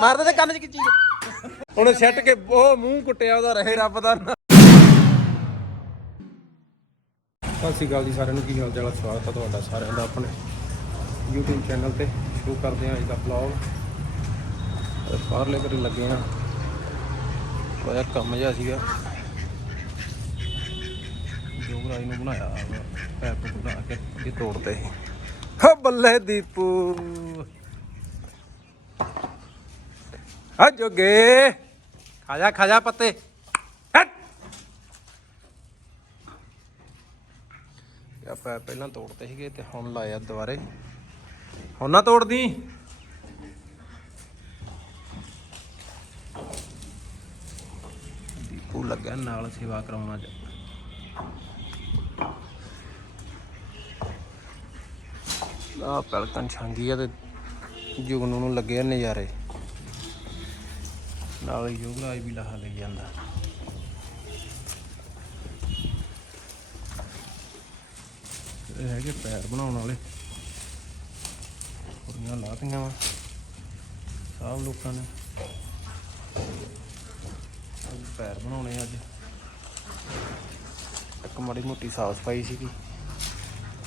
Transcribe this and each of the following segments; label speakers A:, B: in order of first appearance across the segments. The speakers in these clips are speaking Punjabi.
A: ਮਾਰਦੇ ਤੇ ਕੰਨ 'ਚ ਕੀ ਚੀਜ਼? ਹੁਣ ਛੱਟ ਕੇ ਉਹ ਮੂੰਹ ਕੁੱਟਿਆ ਉਹਦਾ ਰਹੇ ਰੱਬ ਦਾ ਸਤਿ ਸ਼੍ਰੀ ਅਕਾਲ ਜੀ ਸਾਰਿਆਂ ਨੂੰ, ਕੀ ਹਾਲ ਚਾਲ ਸਵਾਗਤ ਹੈ ਤੁਹਾਡਾ ਸਾਰਿਆਂ ਦਾ ਆਪਣੇ YouTube ਚੈਨਲ ਤੇ। ਸ਼ੁਰੂ ਕਰਦੇ ਹਾਂ ਅੱਜ ਦਾ ਵਲੌਗ ਬਾਹਰਲੇ ਘਰੇ ਲੱਗੇ ਆ। ਹੋਇਆ ਕੰਮ ਜਿਹਾ ਸੀਗਾ। ਜੋਗਰਾਈ ਨੂੰ ਬਣਾਇਆ ਪੈਪ ਬਣਾ ਕੇ ਇਹ ਤੋੜਦੇ ਸੀ। ਹਾ ਬੱਲੇ ਦੀਪੂ। ਹਾ, ਜੋਗੇ। ਖਾਜਾ ਖਾਜਾ ਪੱਤੇ। ਹਟ। ਇਹ ਆਪਾਂ ਪਹਿਲਾਂ ਤੋੜਦੇ ਸੀਗੇ ਤੇ ਹੁਣ ਲਾਇਆ ਦੁਬਾਰੇ। ਹੁਣ ਨਾ ਤੋੜਦੀ। ਦੀਪੂ ਲੱਗਾ ਨਾਲ ਸੇਵਾ ਕਰਾਉਣਾ ਚ ਆ ਪਲਕਨ ਛਾਂਗੀ ਆ ਤੇ ਜੁਗਨੂ ਨੂੰ ਲੱਗੇ ਆ ਨਜ਼ਾਰੇ। ਨਾਲ ਯੋਗਰਾਜ ਵੀ ਲਾਹ ਲਈ ਜਾਂਦਾ। ਇਹ ਹੈਗੇ ਪੈਰ ਬਣਾਉਣ ਵਾਲੇ। ਕੁੜੀਆਂ ਲਾਤੀਆਂ ਵਾ। ਸਭ ਲੋਕਾਂ ਨੇ। ਪੈਰ ਬਣਾਉਣੇ ਅੱਜ। ਇੱਕ ਮਾੜੀ ਮੋਟੀ ਸਾਫ਼ ਸਫ਼ਾਈ ਸੀਗੀ।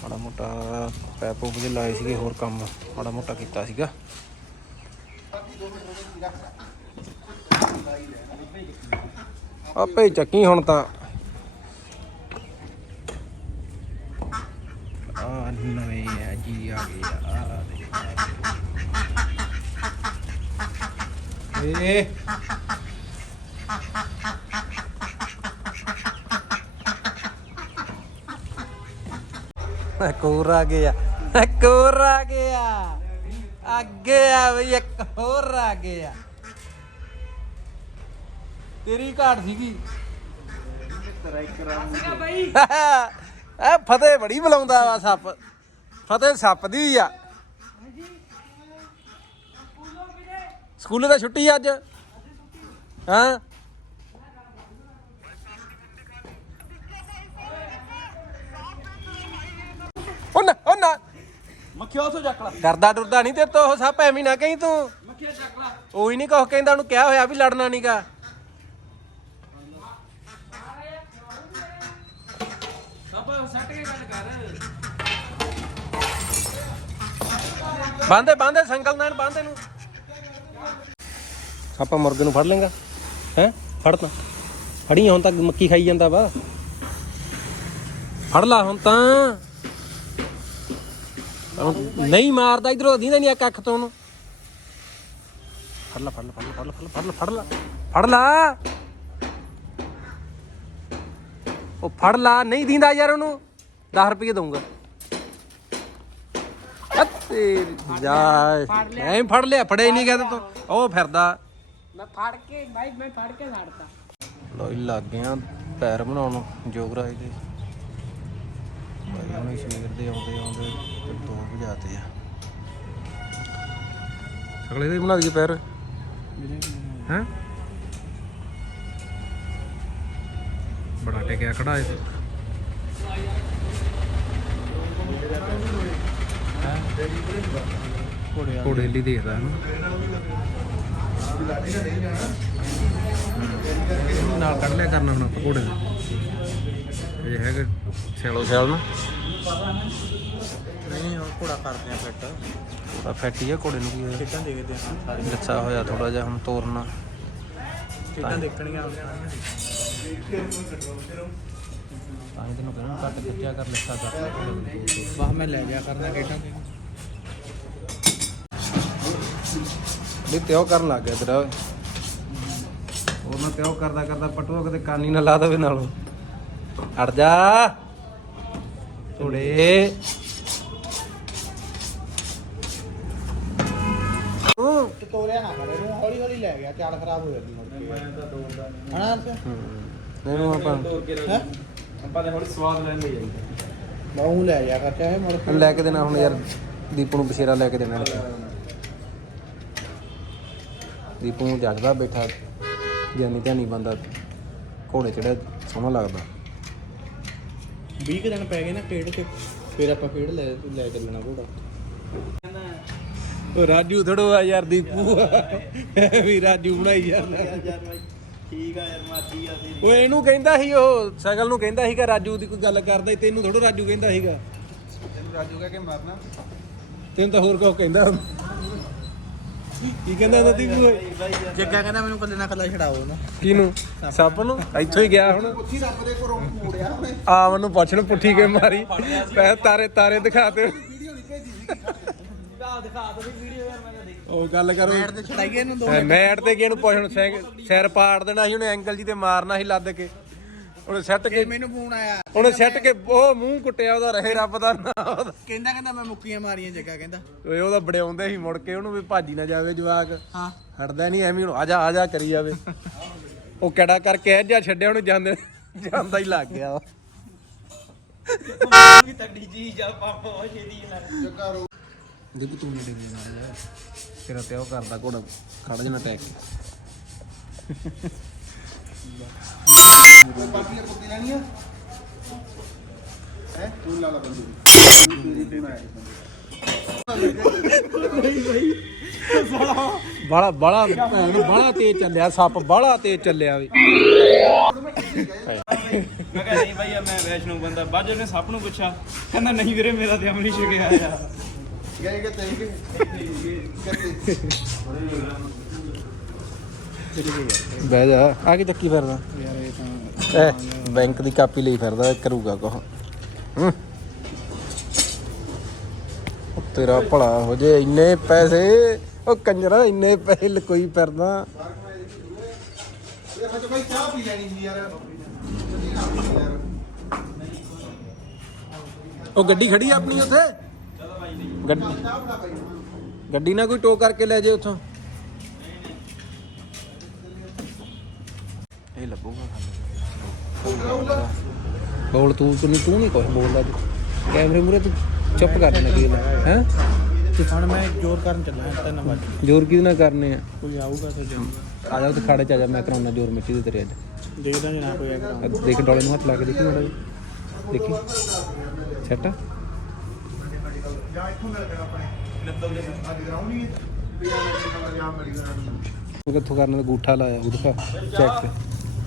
A: ਮਾੜਾ ਮੋਟਾ ਪੈਪ ਪੂਪ ਲਾਏ ਸੀਗੇ ਹੋਰ ਕੰਮ ਮਾੜਾ ਮੋਟਾ ਕੀਤਾ ਸੀਗਾ। ਆਪੇ ਹੀ ਚੱਕੀ ਹੁਣ ਤਾਂ। ਆ ਨਵੇਂ ਆ ਜੀ ਆ ਗਏ ਆ ਏ। ਇੱਕ ਹੋਰ ਆ ਗਿਆ ਇੱਕ ਹੋਰ ਆ ਗਿਆ। ਅੱਗੇ ਆ ਬਈ ਇੱਕ ਹੋਰ ਆ ਗਿਆ। ਤੇਰੀ ਘਾਟ ਸੀਗੀ। ਇਹ ਫਤਿਹ ਬੜੀ ਬੁਲਾਉਂਦਾ ਵਾ ਸੱਪ। ਫਤਿਹ ਸੱਪ ਦੀ ਆ। ਸਕੂਲੇ ਤਾਂ ਛੁੱਟੀ ਅੱਜ। ਹਾਂ? ਉਹ ਨਾ ਉਹ ਨਾ।
B: ਮੱਖਿਆ ਉਥੋਂ ਚੱਕ ਲਾ।
A: ਡਰਦਾ ਡਰਦਾ ਨਹੀਂ ਤੇ ਤੋ ਉਹ ਸੱਪ ਐਵੇਂ ਨਾ ਕਹੀਂ ਤੂੰ।
B: ਮੱਖਿਆ ਚੱਕ ਲਾ।
A: ਉਹੀ ਨਹੀਂ ਕੁਛ ਕਹਿੰਦਾ ਉਹਨੂੰ ਕਿਹਾ ਹੋਇਆ ਵੀ ਲੜਨਾ ਨਹੀਂਗਾ
B: ਸਭ ਸੱਟ ਕੇ ਗੱਲ ਕਰ
A: ਬੰਦੇ ਬੰਦੇ, ਸੰਗਲ ਨਾਲ ਬੰਦੇ ਨੂੰ। ਆਪਾਂ ਮੁਰਗੇ ਨੂੰ ਫੜ ਲੇਗਾ। ਹੈ? ਫੜ ਤਾਂ। ਫੜੀ ਹੁਣ ਤਾਂ ਮੱਕੀ ਖਾਈ ਜਾਂਦਾ ਵਾ। ਫੜ ਲਾ ਹੁਣ ਤਾਂ। ਹੁਣ ਨਹੀਂ ਮਾਰਦਾ ਇਧਰੋਂ, ਦੀਂਦਾ ਨਹੀਂ ਇੱਕ ਅੱਖ ਤੋਂ ਉਹਨੂੰ। ਫੜ ਲਾ ਫੜ ਲਾ ਫੜ ਲਾ ਫੜ ਲਾ ਫੜ ਲਾ ਫੜ ਲਾ ਫੜ ਲਾ। ਉਹ ਫੜ ਲਾ, ਨਹੀਂ ਦੀਂਦਾ ਯਾਰ ਉਹਨੂੰ। 10 ਰੁਪਏ ਦਊਂਗਾ। ਅੱਤੇ ਜਾ ਐਂ ਫੜ ਲਿਆ ਫੜਿਆ ਹੀ ਨਹੀਂ ਗਿਆ ਤੂੰ ਉਹ ਫਿਰਦਾ।
C: ਮੈਂ ਫੜ ਕੇ ਬਾਈ ਮੈਂ ਫੜ ਕੇ ਲੜਦਾ
A: ਲੋਈ ਲੱਗ ਗਿਆ ਪੈਰ ਬਣਾਉਣ ਜੋਗਰਾਜ ਦੇ। ਭਾਈ ਹੁਣ ਸਵੇਰ ਦੇ ਆਉਂਦੇ ਆਉਂਦੇ ਤੇ ਦੋ ਵਜਾਤੇ ਆ। ਅਗਲੇ ਦੇ ਬਣਾ ਦਈਏ ਪੈਰ? ਹੈ? ਬੜਾ ਟਿਕਿਆ ਖੜਾ ਇਹ ਘੋੜੇ ਘੋੜੇ ਲਈ ਦੇਖਦਾ ਇਹਨੂੰ। ਨਾਲ ਕੱਢ ਲਿਆ ਕਰਨਾ ਹੁਣ ਆਪਾਂ ਘੋੜੇ ਨੂੰ ਇਹ ਹੈਗਾ। ਸੈਲੋ ਸੈਲ ਨਾ।
B: ਨਹੀਂ ਉਹ ਘੋੜਾ ਕਰਦੇ ਆ ਫਿੱਟ।
A: ਥੋੜਾ ਫੈਟੀ ਆ ਘੋੜੇ ਨੂੰ ਕੀ ਹੋਇਆ?
B: ਖੇਡਾਂ ਦੇਖਦੇ ਆ। ਸਾਰੇ
A: ਲੱਛਾ ਹੋਇਆ ਥੋੜਾ ਜਿਹਾ ਹੁਣ ਤੋਰਨਾ।
B: ਖੇਡਾਂ ਦੇਖਣੀਆਂ
A: ਤਾਂ ਹੀ ਤੈਨੂੰ ਕਹਿੰਦਾ ਘੱਟ ਖਿੱਚਿਆ ਕਰ ਲੱਛਾ ਕਰ
B: ਵਾਹ ਮੈਂ ਲੈ ਜਾ ਕਰਨਾ ਖੇਡਾਂ। ਤੇ
A: ਵੀ ਤਿਉ ਕਰਨ ਲੱਗ ਗਿਆ ਤੇਰਾ। ਉਹ ਨਾ ਤਿਉ ਕਰਦਾ ਕਰਦਾ ਪਟੂਆ ਕਿਤੇ ਕਾਨੀ ਨਾ ਲਾ ਦੇਵੇ ਨਾਲੋਂ। ਹਟ ਜਾ। ਥੋੜੇ
B: ਤੋਰਿਆ ਨਾ ਕਰੇ ਉਹ ਹੌਲੀ ਹੌਲੀ ਲੈ ਗਿਆ ਚਾਲ ਖਰਾਬ ਹੋ ਜਾਂਦੀ ਮੁੜ ਕੇ। ਮੈਂ ਤਾਂ ਦੋੜਦਾ ਹਣਾ
A: ਇਹਨੂੰ ਆਪਾਂ
B: ਹੈ?
D: ਆਪਾਂ ਨੇ ਹੌਲੀ ਸਵਾਦ ਲੈਣ ਲਈ ਜਾਂਦੇ
B: ਬਾਹੂ ਲੈ ਜਾ ਕਰ ਚਾਹੇ ਮੁੜ ਕੇ।
A: ਲੈ ਕੇ ਦੇਣਾ ਹੁਣ ਯਾਰ ਦੀਪੂ ਨੂੰ ਬਸ਼ੇਰਾ ਲੈ ਕੇ ਦੇਣਾ। ਦੀਪੂ ਜਗਦਾ ਬੈਠਾ ਗਿਆਨੀ ਧਿਆਨੀ ਬੰਦਾ ਘੋੜੇ ਚੜਿਆ ਸੋਹਣਾ ਲੱਗਦਾ।
B: 20 ਕੁ ਦਿਨ ਪੈ ਗਏ ਨਾ ਖੇਡ ਤੇ ਫਿਰ ਆਪਾਂ ਖੇਡ ਲੈ ਲੈ ਚੱਲਣਾ ਘੋੜਾ।
A: ਉਹ ਰਾਜੂ ਥੋੜੋ ਆ ਯਾਰ ਦੀਪੂ। ਵੀ ਰਾਜੂ ਬਣਾਈ ਜਾਂਦਾ।
B: ਠੀਕ ਆ ਯਾਰ ਮਾਤੀ ਆ ਤੇਰੀ।
A: ਉਹ ਇਹਨੂੰ ਕਹਿੰਦਾ ਸੀ ਉਹ ਸਗਲ ਨੂੰ ਕਹਿੰਦਾ ਸੀਗਾ ਰਾਜੂ ਦੀ ਕੋਈ ਗੱਲ ਕਰਦਾ ਸੀ ਤੈਨੂੰ ਥੋੜੋ ਰਾਜੂ ਕਹਿੰਦਾ ਸੀਗਾ।
B: ਤੈਨੂੰ ਰਾਜੂ ਕਹਿ ਕੇ ਮਾਰਨਾ।
A: ਤੈਨੂੰ ਤਾਂ ਹੋਰ ਕੁਝ ਕਹਿੰਦਾ। ਹੁੰਦਾ। ਕੀ ਕਹਿੰਦਾ ਹੁੰਦਾ ਦੀਪੂ ਓਏ?
B: ਜੱਗਾ ਕਹਿੰਦਾ ਮੈਨੂੰ ਕੱਲੇ ਨਾ ਕੱਲਾ ਛਡਾਓ ਨਾ।
A: ਕਿਹਨੂੰ? ਸੱਪ ਨੂੰ? ਇੱਥੋਂ ਹੀ ਗਿਆ ਹੁਣ।
B: ਉੱਥੀ ਰੱਬ ਦੇ ਘਰੋਂ ਮੋੜਿਆ ਉਹਨੇ
A: ਆ ਮੈਨੂੰ ਪੁੱਛਣ ਪੁੱਠੀ ਕੇ ਮਾਰੀ? ਪੈ ਤਾਰੇ ਤਾਰੇ ਦਿਖਾਤੇ
B: ਵੀਡੀਓ ਨਹੀਂ ਭੇਜੀ ਸੀ ਦਿਖਾ ਦਿਖਾ ਦੋ ਵੀਡੀਓ ਯਾਰ ਮੈਂ ਦੇਖ
A: ਉਹ ਗੱਲ ਕਰੋ।
B: ਮੈਟ ਤੇ ਛਡਾਈਏ ਇਹਨੂੰ ਦੋ
A: ਮੈਟ ਤੇ ਕਿਹਨੂੰ ਪੁੱਛਣ ਸਿਰ- ਸਿਰ ਪਾੜ ਦੇਣਾ ਸੀ ਉਹਨੇ ਐਂਕਲ ਜੀ ਤੇ ਮਾਰਨਾ ਸੀ ਲੱਦ ਕੇ। ਉਹਨੇ ਸੱਟ ਕੇ
B: ਮੈਨੂੰ ਫੋਨ ਆਇਆ।
A: ਉਹਨੇ ਸੱਟ ਕੇ ਉਹ ਮੂੰਹ ਕੁੱਟਿਆ ਉਹਦਾ ਰਹੇ ਰੱਬ ਦਾ ਨਾਂ ਉਹਦਾ।
B: ਕਹਿੰਦਾ ਕਹਿੰਦਾ ਮੈਂ ਮੁੱਕੀਆਂ ਮਾਰੀਆਂ ਜੱਗਾ ਕਹਿੰਦਾ।
A: ਓਏ ਉਹਦਾ ਬੜੇ ਆਉਂਦੇ ਸੀ ਮੁੜ ਕੇ ਉਹਨੂੰ ਵੀ ਭਾਜੀ ਨਾ ਜਾਵੇ ਜਵਾਕ।
B: ਹਾਂ।
A: ਹਟਦਾ ਨਹੀਂ ਐਵੇਂ ਹੁਣ ਆ ਜਾ ਆ ਜਾ ਕਰੀ ਜਾਵੇ। ਉਹ ਕਿਹੜਾ ਕਰਕੇ ਐ ਜਾਂ ਛੱਡਿਆ ਉਹਨੂੰ ਜਾਂਦੇ ਜਾਂਦਾ ਹੀ ਲੱਗ ਗਿਆ ਉਹ।
B: ਵੀ ਤੱਡੀ ਜੀ ਜਾ ਪਾਪਾ ਉਹ ਛੇਦੀ ਨਾਲ ਜੱਗਾ ਰੋ
A: ਦੁੱਧ ਤੂੰ ਦੇ ਨਾਲ ਯਾਰ ਤੇਰਾ ਤੇ ਉਹ ਕਰਦਾ ਘੋੜਾ ਖੜ ਜਣਾ ਟੈਕ
B: ਬਾਕੀ ਕੁੱਤੀ ਲੈਣੀ ਆ ਹੈ ਤੂੰ ਲਾ ਲਾ ਬੰਦੂ
A: ਬੜਾ ਬੜਾ ਬੜਾ ਤੇਜ਼ ਚੱਲਿਆ ਸੱਪ ਬੜਾ ਤੇਜ਼ ਚੱਲਿਆ ਵੀ।
D: ਮੈਂ ਕਿਹਾ ਨਹੀਂ ਭਾਈ ਮੈਂ ਵੈਸ਼ਨੂ ਬੰਦਾ। 'ਚ ਉਹਨੇ ਸੱਪ ਨੂੰ ਪੁੱਛਿਆ ਕਹਿੰਦਾ ਨਹੀਂ ਵੀਰੇ ਮੇਰਾ ਤੇ ਅਮਲੀ ਛਕਿਆ ਆ
B: ਗਏ ਕਿ ਤੈਨੂੰ ਕਿੱਥੇ
A: ਬਹਿ ਜਾ। ਆ ਕੇ ਚੱਕੀ ਫਿਰਦਾ?
B: ਯਾਰ ਇਹ ਤਾਂ
A: ਐ, ਬੈਂਕ ਦੀ ਕਾਪੀ ਲਈ ਫਿਰਦਾ ਕਰੂਗਾ ਕੁਛ। ਤੇਰਾ ਭਲਾ ਹੋ ਜੇ ਇੰਨੇ ਪੈਸੇ, ਉਹ ਕੰਜਰਾ ਇੰਨੇ ਪੈਸੇ ਲਕੋਈ ਫਿਰਦਾ।
B: ਇਹ ਹਜੇ ਭਾਈ ਚਾਹ ਪੀ ਲੈਣੀ ਸੀ ਯਾਰ
A: ਉਹ ਗੱਡੀ ਖੜੀ ਆ ਆਪਣੀ ਉੱਥੇ? ਗੱਡੀ ਨਾ ਕੋਈ ਟੋ ਕਰਕੇ ਲੈ ਜੇ ਉੱਥੋਂ। ਬੋਲ ਤੂੰ ਤੂੰ ਨਹੀਂ ਤੂੰ ਨਹੀਂ ਕੁਝ ਬੋਲਦਾ ਤੂੰ। ਕੈਮਰੇ ਮੂਰੇ ਤੂੰ ਚੁੱਪ ਕਰ ਲੱਗੀ ਹੈ?
B: ਹੁਣ ਮੈਂ ਜ਼ੋਰ ਕਰਨ ਚੱਲਾ ਤਿੰਨ ਵਜੇ
A: ਜ਼ੋਰ ਕਿਹਦੇ ਨਾਲ ਕਰਨੇ ਆ?
B: ਕੋਈ ਆਊਗਾ ਤਾਂ ਜਮ
A: ਆ ਜਾ ਤੇ ਖਾੜੇ ਚ ਆ ਜਾ ਮੈਂ ਕਰਾਉਣਾ ਜ਼ੋਰ ਮਿੱਟੀ ਦੇ ਤੇਰੇ ਅੱਜ।
B: ਦੇਖਦਾ ਜੇ ਨਾ ਕੋਈ
A: ਆ ਦੇਖ ਡੋਲੇ ਨੂੰ ਹੱਥ ਲਾ ਕੇ ਦੇਖੀ ਮਾੜਾ ਜੀ ਦੇਖੀ? ਸੈੱਟ
B: ਜਾਂ ਇੱਥੋਂ ਮਿਲ ਗਿਆ ਆਪਣੇ ਅੱਜ ਗਰਾਉਂਡ ਨਹੀਂ ਹੈ ਵੀ ਆ ਜਾਂ
A: ਉਹ ਕਿੱਥੋਂ ਕਰਨਾ ਤੇ ਗੂਠਾ ਲਾਇਆ ਉਹ ਦਿਖਾ ਚੈੱਕ।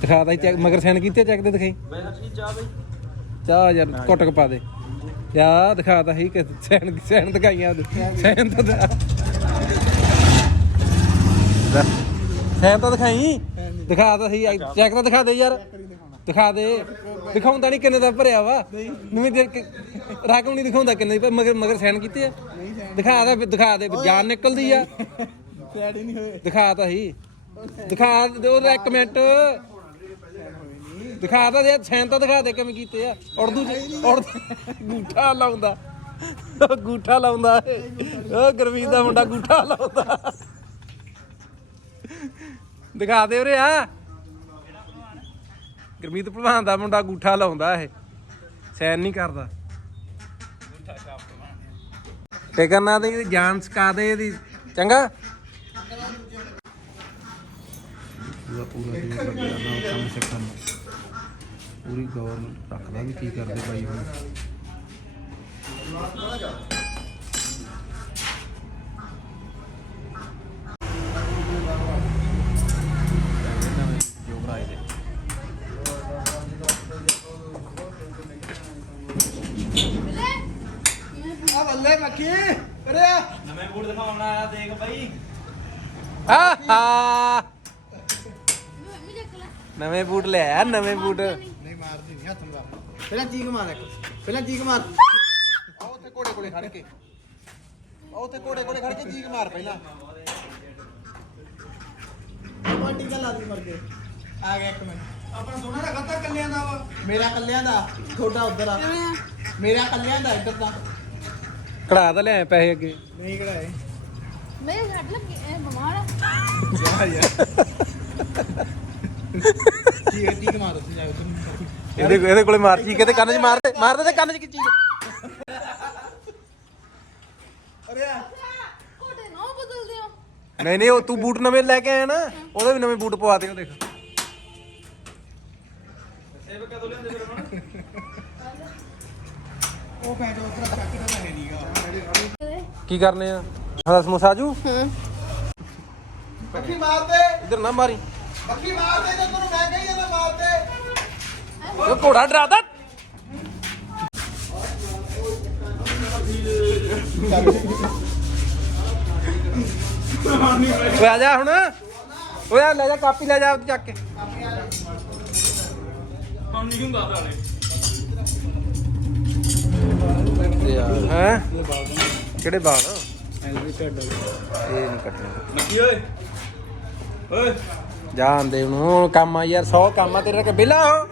A: ਦਿਖਾ ਦਾ ਚੈੱਕ ਮਗਰ ਸੈਨ ਕੀਤੇ ਚੈੱਕ ਤੇ ਦਿਖਾਈ।
D: ਮੈਂ ਸੱਚੀ ਚਾਹ ਬਈ
A: ਚਾਹ ਯਾਰ ਘੁੱਟ ਕੇ ਪਾ ਦੇ। ਯਾ ਦਿਖਾਤਾ ਸੀ ਕਿ ਸੈਨ ਸੈਨ ਦਿਖਾਈਆਂ ਸੈਨ ਤਾਂ ਦਿਖਾ। ਲੈ, ਸੈਨ ਤਾਂ ਦਿਖਾਈ? ਦਿਖਾਤਾ ਸੀ ਚੈੱਕ ਤਾਂ ਦਿਖਾ ਦੇ ਯਾਰ। ਦਿਖਾ ਦੇ। ਦਿਖਾਉਂਦਾ ਨਹੀਂ ਕਿੰਨੇ ਦਾ ਭਰਿਆ ਵਾ। ਨਵੇਂ ਦੇ ਰਕਮ ਨਹੀਂ ਦਿਖਾਉਂਦਾ ਕਿੰਨੇ ਦੀ ਪਰ ਮਗਰ ਮਗਰ ਸੈਨ ਕੀਤੇ ਆ। ਦਿਖਾ ਦਾ ਦਿਖਾ ਦੇ ਜਾਨ ਨਿਕਲਦੀ ਆ।
B: ਹੀ ਨਹੀਂ ਹੋਏ।
A: ਦਿਖਾ ਤਾਂ ਸੀ ਦਿਖਾ ਦੇ ਉਹਦਾ ਇੱਕ ਮਿੰਟ। ਦਿਖਾ ਤਾਂ ਦੇ, ਸੈਨ ਤਾਂ ਦਿਖਾ ਦੇ ਕਿਵੇਂ ਕੀਤੇ ਆ। ਉਰਦੂ ਚ, ਉਰਦੂ ਗੂਠਾ ਲਾਉਂਦਾ। ਉਹ ਗੂਠਾ ਲਾਉਂਦਾ। ਉਹ ਗੁਰਵੀਰ ਦਾ ਮੁੰਡਾ ਗੂਠਾ ਲਾਉਂਦਾ। ਦਿਖਾ ਦੇ ਉਰੇ ਆ। ਗੁਰਮੀਤ ਭਲਵਾਨ ਦਾ ਮੁੰਡਾ ਗੂਠਾ ਲਾਉਂਦਾ ਇਹ। ਸੈਨ ਨਹੀਂ ਕਰਦਾ। ਟਿਕਰ ਨਾ ਦੇ ਜਾਨ ਸਕਾ ਦੇ ਇਹਦੀ। ਚੰਗਾ? ਪੂਰਾ ਪੂਰਾ ਕੰਮ ਸਿੱਖਣ ਪੂਰੀ ਗੌਰ ਰੱਖਦਾ ਵੀ ਕੀ ਕਰਦੇ ਬਾਈ ਹੁਣ।
B: ਆ ਬੱਲੇ ਮੱਖੀ ਅਰੇ
D: ਨਵੇਂ ਬੂਟ ਦਿਖਾਉਣ ਆਇਆ ਦੇਖ ਬਾਈ।
A: ਆਹਾ। ਨਵੇਂ ਬੂਟ ਲੈ ਆ ਨਵੇਂ ਬੂਟ।
B: ਨਹੀਂ ਹੱਥ ਮਾਰ ਪਹਿਲਾਂ ਚੀਕ ਮਾਰ ਇੱਕ। ਪਹਿਲਾਂ ਚੀਕ ਮਾਰ। ਆ ਉੱਥੇ ਕੋੜੇ ਕੋੜੇ ਖੜ ਕੇ। ਆ ਉੱਥੇ ਕੋੜੇ ਕੋੜੇ ਖੜ ਕੇ ਚੀਕ ਮਾਰ ਪਹਿਲਾਂ। ਪਾਰਟੀ ਕਾ ਲਾਦੀ ਮਰ ਕੇ ਆ ਗਿਆ ਇੱਕ ਮਿੰਟ। ਆਪਣਾ ਸੋਨਾ ਦਾ ਖਾਤਾ ਕੱਲਿਆਂ ਦਾ ਵਾ। ਮੇਰਾ ਕੱਲਿਆਂ ਦਾ ਤੁਹਾਡਾ ਉਧਰ ਆ? ਮੇਰਾ ਕੱਲਿਆਂ ਦਾ ਇੱਧਰ ਦਾ।
A: ਕਢਾ ਤਾਂ ਲਿਆ ਪੈਸੇ ਅੱਗੇ।
B: ਨਹੀਂ ਕਢਾਏ।
E: ਮੇਰੇ ਘੱਟ ਲੱਗੇ ਇਹ ਬਿਮਾਰ ਆ।
B: ਜਾ ਕੇ
A: ਇਹਦੇ ਇਹਦੇ ਕੋਲੇ ਮਾਰ ਚੀ ਕਿਤੇ ਕੰਨ 'ਚ ਮਾਰ ਦੇ ਮਾਰ ਦੇ ਤੇ ਕੰਨ 'ਚ ਕੀ ਚੀਜ਼?
E: ਕੋਟੇ ਨਾ ਬਦਲਦੇ ਹੋ।
A: ਨਹੀਂ ਨਹੀਂ ਉਹ ਤੂੰ ਬੂਟ ਨਵੇਂ ਲੈ ਕੇ ਆਇਆ ਨਾ ਉਹਦੇ ਵੀ ਨਵੇਂ ਬੂਟ ਪਵਾ ਦੇ ਉਹ ਦੇਖ।
D: ਸੇਵ ਕਦੋਂ ਲਿਆਂਦੇ ਫਿਰ ਹੁਣ
B: ਉਹ ਪੈਂਟ ਉਧਰ ਚੱਕ ਕੇ ਤਾਂ ਹੈ ਨਹੀਂਗਾ
E: ਕਦੇ
A: ਕੀ ਕਰਨੇ ਆ? ਹਾਂ ਸਮੋਸਾ ਆਜੂ
F: ਬੱਕੀ ਮਾਰ ਦੇ।
A: ਇੱਧਰ ਨਾ ਮਾਰੀ।
F: ਬੱਕੀ ਮਾਰ ਦੇ ਜੇ ਤੈਨੂੰ ਮੈਂ ਕਹੀ ਜਾਂਦਾ ਮਾਰ ਦੇ।
A: ਉਹ ਘੋੜਾ ਡਰਾਦਾ ਓਏ ਆ ਜਾ ਹੁਣ। ਓਏ ਆ ਲੈ ਜਾ ਕਾਪੀ ਲੈ ਜਾ ਚੱਕ ਕੇ।
D: ਹੁਣ ਲਿਖੂੰਗਾ ਵਾਲੇ
A: ਹੈ? ਕਿਹੜੇ ਬਾਲ? ਇਹ ਨਹੀਂ ਕੱਟਣੇ।
D: ਮੱਕੀ ਓਏ ਓਏ।
A: ਜਾਣ ਦੇ ਉਹਨੂੰ ਕੰਮ ਆ ਯਾਰ 100 ਕੰਮ ਆ ਤੇਰੇ ਕਿ ਬਿਲਾ ਹੋ।